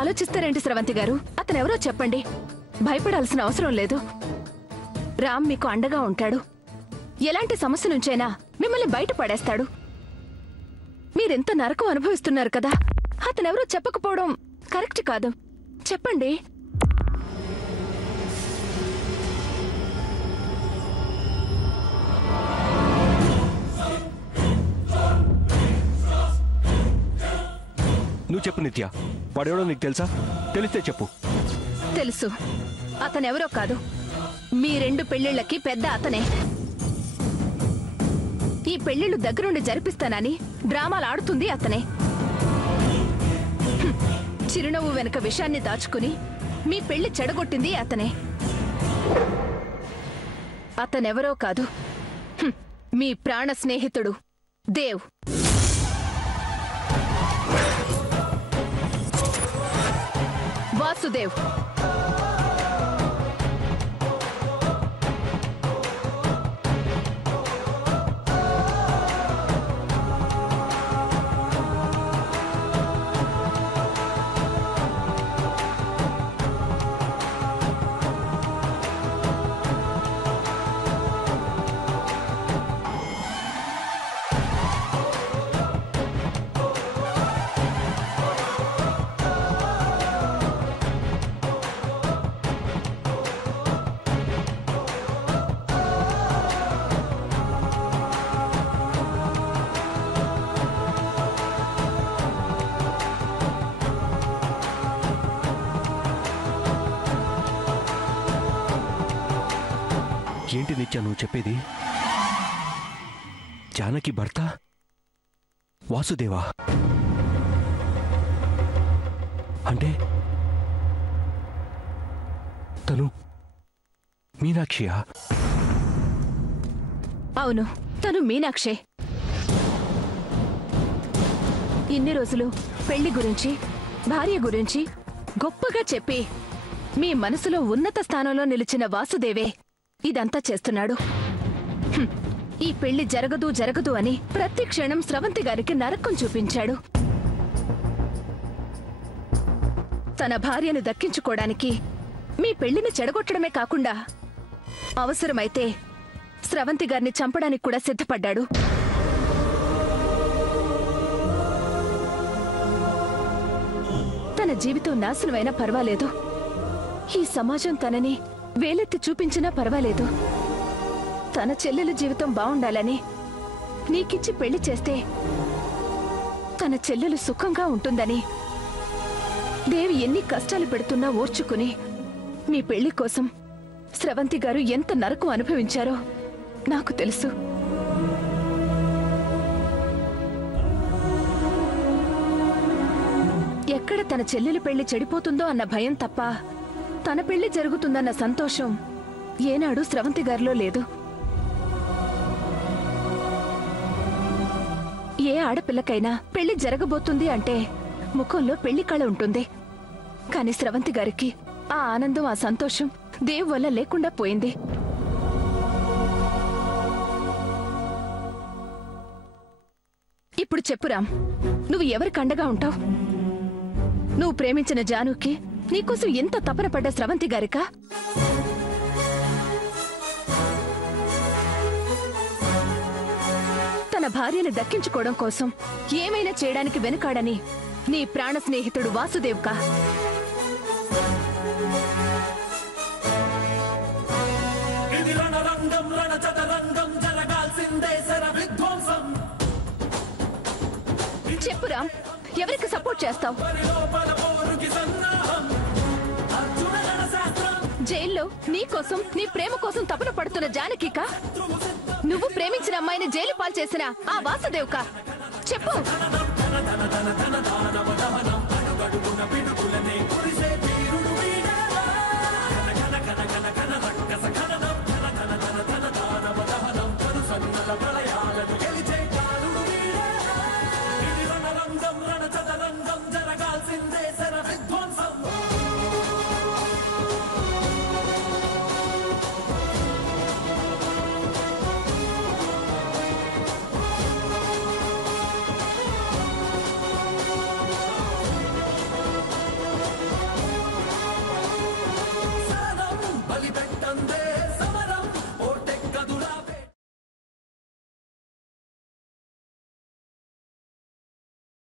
ఆలోచిస్తారేంటి స్రవంతి గారు? అతనెవరో చెప్పండి. భయపడాల్సిన అవసరం లేదు. రామ్ మీకు అండగా ఉంటాడు. ఎలాంటి సమస్య నుంచైనా మిమ్మల్ని బయట పడేస్తాడు. మీరెంత నరకం అనుభవిస్తున్నారు కదా, అతనెవరో చెప్పకపోవడం కరెక్ట్ కాదు. చెప్పండి. నువ్వు చెప్పు నిత్య, వాడెవడో నీకు తెలుసా? తెలిస్తే చెప్పు. తెలుసు. అతనెవరో కాదు, మీ 2 పెళ్లిళ్ళకి పెద్ద అతనే. ఈ పెళ్లిళ్ళు దగ్గరుండి జరిపిస్తానని డ్రామాలు ఆడుతుంది అతనే. చిరునవ్వు వెనక విషయాన్ని దాచుకుని మీ పెళ్లి చెడగొట్టింది అతనే. అతనెవరో కాదు, మీ ప్రాణ స్నేహితుడు దేవ్. వాసుదేవ్. ఏంటి నిత్య నువ్వు చెప్పేది? జానకి భర్త వాసుదేవా? అంటే తను మీనాక్షియా? అవును, తను మీనాక్షే. ఇన్ని రోజులు పెళ్లి గురించి, భార్య గురించి గొప్పగా చెప్పి మీ మనసులో ఉన్నత స్థానంలో నిలిచిన వాసుదేవే ఇదంతా చేస్తున్నాడు. ఈ పెళ్లి జరగదు అని ప్రతి క్షణం స్రవంతి గారికి నరకం చూపించాడు. తన భార్యను దక్కించుకోవడానికి మీ పెళ్లిని చెడగొట్టడమే కాకుండా అవసరమైతే స్రవంతి గారిని చంపడానికి కూడా సిద్ధపడ్డాడు. తన జీవితం నాశనమైనా పర్వాలేదు, ఈ సమాజం తనని వేలెత్తి చూపించినా పర్వాలేదు, తన చెల్లెల జీవితం బావుండాలని నీకిచ్చి పెళ్లి చేస్తే తన చెల్లెలు సుఖంగా ఉంటుందని దేవి ఎన్ని కష్టాలు పెడుతున్నా ఓర్చుకుని మీ పెళ్లి కోసం స్రవంతి గారు ఎంత నరకం అనుభవించారో నాకు తెలుసు. ఎక్కడ తన చెల్లెలు పెళ్లి చెడిపోతుందో అన్న భయం తప్ప తన పెళ్లి జరుగుతుందన్న సంతోషం ఏనాడు స్రవంతి గారిలో లేదు. ఏ ఆడపిల్లకైనా పెళ్లి జరగబోతుంది అంటే ముఖంలో పెళ్లి కళ ఉంటుంది. కాని స్రవంతి గారికి ఆ ఆనందం, ఆ సంతోషం దేవ్ వల్ల లేకుండా పోయింది. ఇప్పుడు చెప్పురామ్, నువ్వు ఎవరికి అండగా ఉంటావు? నువ్వు ప్రేమించిన జానుకి నీకోసం ఎంత తపన పడ్డ స్రవంతి గారికా? తన భార్యని దక్కించుకోవడం కోసం ఏమైనా చేయడానికి వెనుకాడని నీ ప్రాణ స్నేహితుడు వాసుదేవ్కా? చెప్పురామ్, ఎవరికి సపోర్ట్ చేస్తావు? జైల్లో నీ కోసం, నీ ప్రేమ కోసం తపన పడుతున్న జానకికా? నువ్వు ప్రేమించిన అమ్మాయిని జైలు పాలు చేసిన ఆ వాసుదేవ్కా? చెప్పు.